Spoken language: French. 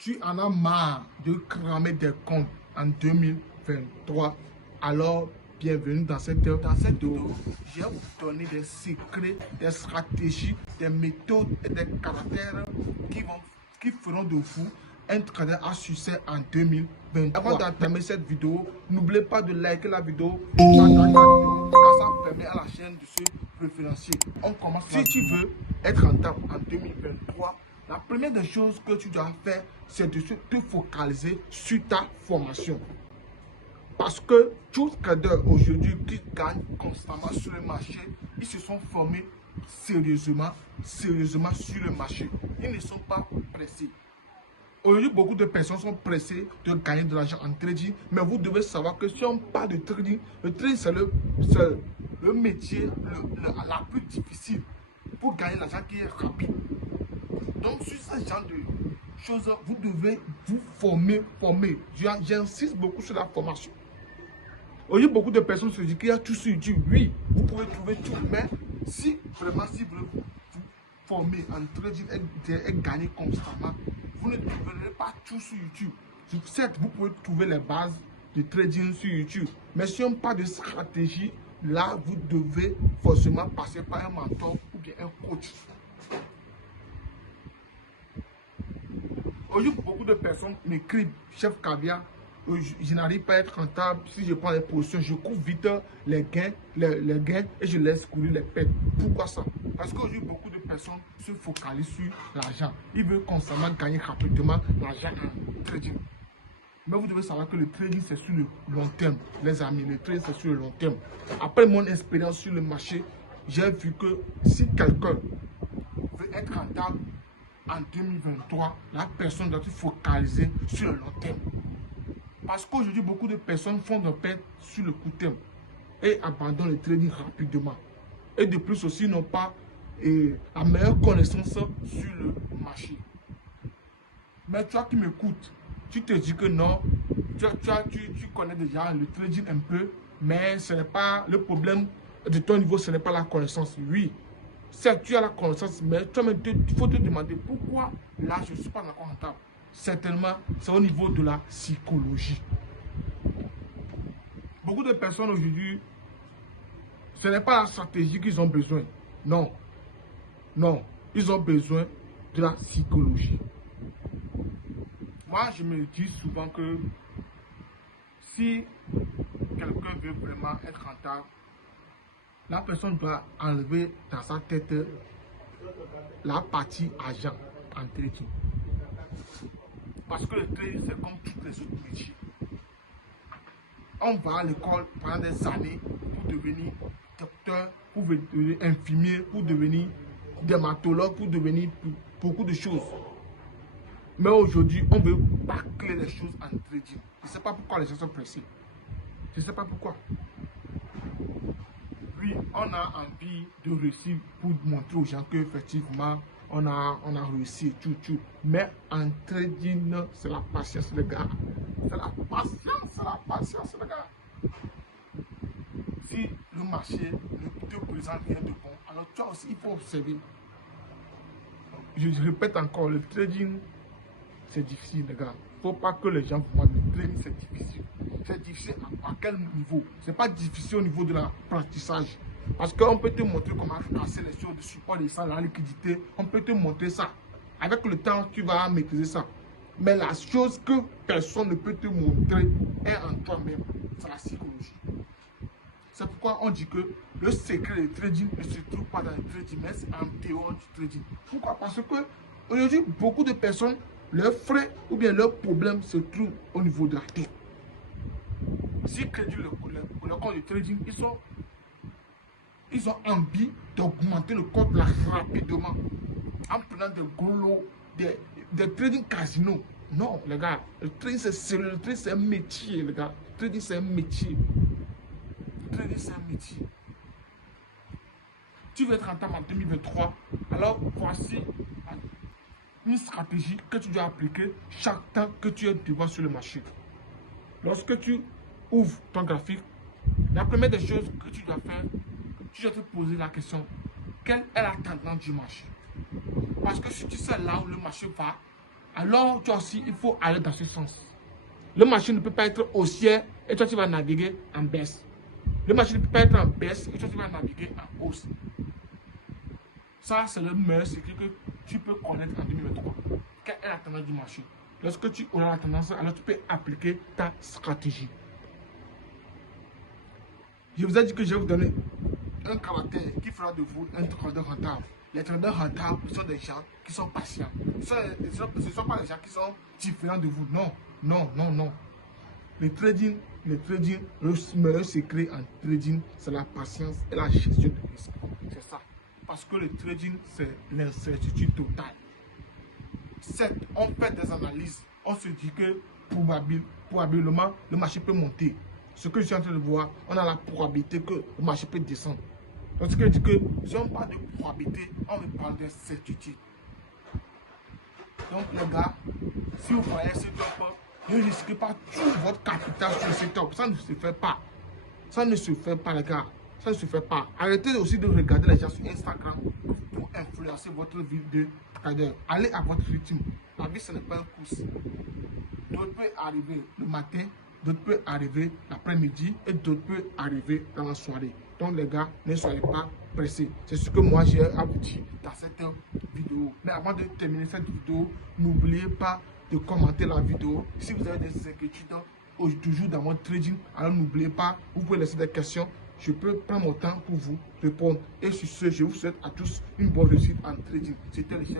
tu en as marre de cramer des comptes en 2023, alors bienvenue dans cette vidéo. Je vais vous donner des secrets, des stratégies, des méthodes et des caractères qui feront de vous un trader à succès en 2023. Avant d'entamer cette vidéo, n'oubliez pas de liker la vidéo, car ça permet à la chaîne de se référencier. On commence. Si tu veux être rentable en 2023, la première des choses que tu dois faire, c'est de te focaliser sur ta formation. Parce que tous les traders aujourd'hui qui gagnent constamment sur le marché, ils se sont formés sérieusement sur le marché. Ils ne sont pas pressés. Aujourd'hui, beaucoup de personnes sont pressées de gagner de l'argent en trading, mais vous devez savoir que si on parle de trading, le trading c'est le métier la plus difficile pour gagner de l'argent qui est rapide. Donc, sur ce genre de choses, vous devez vous former. J'insiste beaucoup sur la formation. Aujourd'hui, beaucoup de personnes se disent qu'il y a tout sur YouTube. Oui, vous pouvez trouver tout, mais si vraiment si vous vous formez en trading et gagner constamment, vous ne trouverez pas tout sur YouTube. Certes, vous pouvez trouver les bases de trading sur YouTube, mais si on parle de stratégie, là, vous devez forcément passer par un mentor ou bien un coach. Aujourd'hui, beaucoup de personnes m'écrivent, chef caviar, je n'arrive pas à être rentable. Si je prends les positions, je couvre vite les gains et je laisse courir les pertes. Pourquoi ça? Parce qu'aujourd'hui, beaucoup de personnes se focalisent sur l'argent. Ils veulent constamment gagner rapidement l'argent en trading. Mais vous devez savoir que le trading, c'est sur le long terme. Les amis, le trading, c'est sur le long terme. Après mon expérience sur le marché, j'ai vu que si quelqu'un veut être rentable en 2023, la personne doit se focaliser sur le long terme. Parce qu'aujourd'hui, beaucoup de personnes font des pertes sur le court terme et abandonnent le trading rapidement. Et de plus aussi, n'ont pas la meilleure connaissance sur le marché. Mais toi qui m'écoutes, tu te dis que non, tu connais déjà le trading un peu, mais ce n'est pas le problème de ton niveau, ce n'est pas la connaissance. Oui, certes, tu as la connaissance, mais il faut te demander pourquoi là, je ne suis pas encore rentable. Certainement, c'est au niveau de la psychologie. Beaucoup de personnes aujourd'hui, ce n'est pas la stratégie qu'ils ont besoin. Non. Non. Ils ont besoin de la psychologie. Moi, je me dis souvent que si quelqu'un veut vraiment être rentable, la personne doit enlever dans sa tête la partie argent en trading. Parce que le trading, c'est comme toutes les autres métiers. On va à l'école pendant des années pour devenir docteur, pour devenir infirmier, pour devenir dermatologue, pour devenir beaucoup de choses. Mais aujourd'hui, on veut bâcler les choses en trading. Je ne sais pas pourquoi les gens sont pressés. Je ne sais pas pourquoi. Oui, on a envie de réussir pour montrer aux gens qu'effectivement, on a réussi, tout. Mais en trading, c'est la patience, les gars. C'est la patience, les gars. Si le marché ne te présente rien de bon, alors toi aussi, il faut observer. Je répète encore, le trading, c'est difficile, les gars. Il ne faut pas que les gens voient le trading, c'est difficile. C'est difficile à quel niveau? Ce n'est pas difficile au niveau de l'apprentissage. Parce qu'on peut te montrer comment casser les choses de support de ça, la liquidité. On peut te montrer ça. Avec le temps, tu vas maîtriser ça. Mais la chose que personne ne peut te montrer est en toi-même. C'est la psychologie. C'est pourquoi on dit que le secret du trading ne se trouve pas dans le trading, mais c'est en dehors du trading. Pourquoi? Parce que aujourd'hui, beaucoup de personnes, leurs frais ou bien leurs problèmes se trouvent au niveau de la tête. Si crédit le compte de trading, ils ont envie d'augmenter le compte là rapidement en prenant des gros lots, des trading casino. Non, les gars, le trading c'est sérieux, le trading c'est un métier, les gars. Le trading c'est un métier. Le trading c'est un métier. Tu veux être rentable en 2023, alors voici une stratégie que tu dois appliquer chaque temps que tu es devant sur le marché. Lorsque tu ouvres ton graphique, la première des choses que tu dois faire, tu dois te poser la question, quelle est la tendance du marché? Parce que si tu sais là où le marché va, alors toi aussi, il faut aller dans ce sens. Le marché ne peut pas être haussier et toi tu vas naviguer en baisse. Le marché ne peut pas être en baisse et toi tu vas naviguer en hausse. Ça, c'est le meilleur secret que tu peux connaître en 2023. Quelle est la tendance du marché? Lorsque tu auras la tendance, alors tu peux appliquer ta stratégie. Je vous ai dit que je vais vous donner un caractère qui fera de vous un trader rentable. Les traders rentables sont des gens qui sont patients. Ce ne sont pas des gens qui sont différents de vous. Non, non, non, non. Le trading, le meilleur secret en trading, c'est la patience et la gestion de risque. C'est ça. Parce que le trading, c'est l'incertitude totale. Certes, on fait des analyses. On se dit que probablement le marché peut monter. Ce que je suis en train de voir, on a la probabilité que le marché peut descendre. Donc, ce que je dis que si on parle de probabilité, on me parle de certitude. Donc, les gars, si vous voyez ce top, ne risquez pas tout votre capital sur ce top. Ça ne se fait pas. Ça ne se fait pas, les gars. Ça ne se fait pas. Arrêtez aussi de regarder les gens sur Instagram pour influencer votre vie de trader. Allez à votre rythme. La vie, ce n'est pas une course. D'autres peuvent arriver le matin, d'autres peuvent arriver l'après-midi et d'autres peuvent arriver dans la soirée. Donc les gars, ne soyez pas pressés. C'est ce que moi j'ai à vous dire dans cette vidéo. Mais avant de terminer cette vidéo, n'oubliez pas de commenter la vidéo. Si vous avez des inquiétudes toujours dans votre trading, alors n'oubliez pas, vous pouvez laisser des questions. Je peux prendre mon temps pour vous répondre. Et sur ce, je vous souhaite à tous une bonne réussite en trading. C'était le chef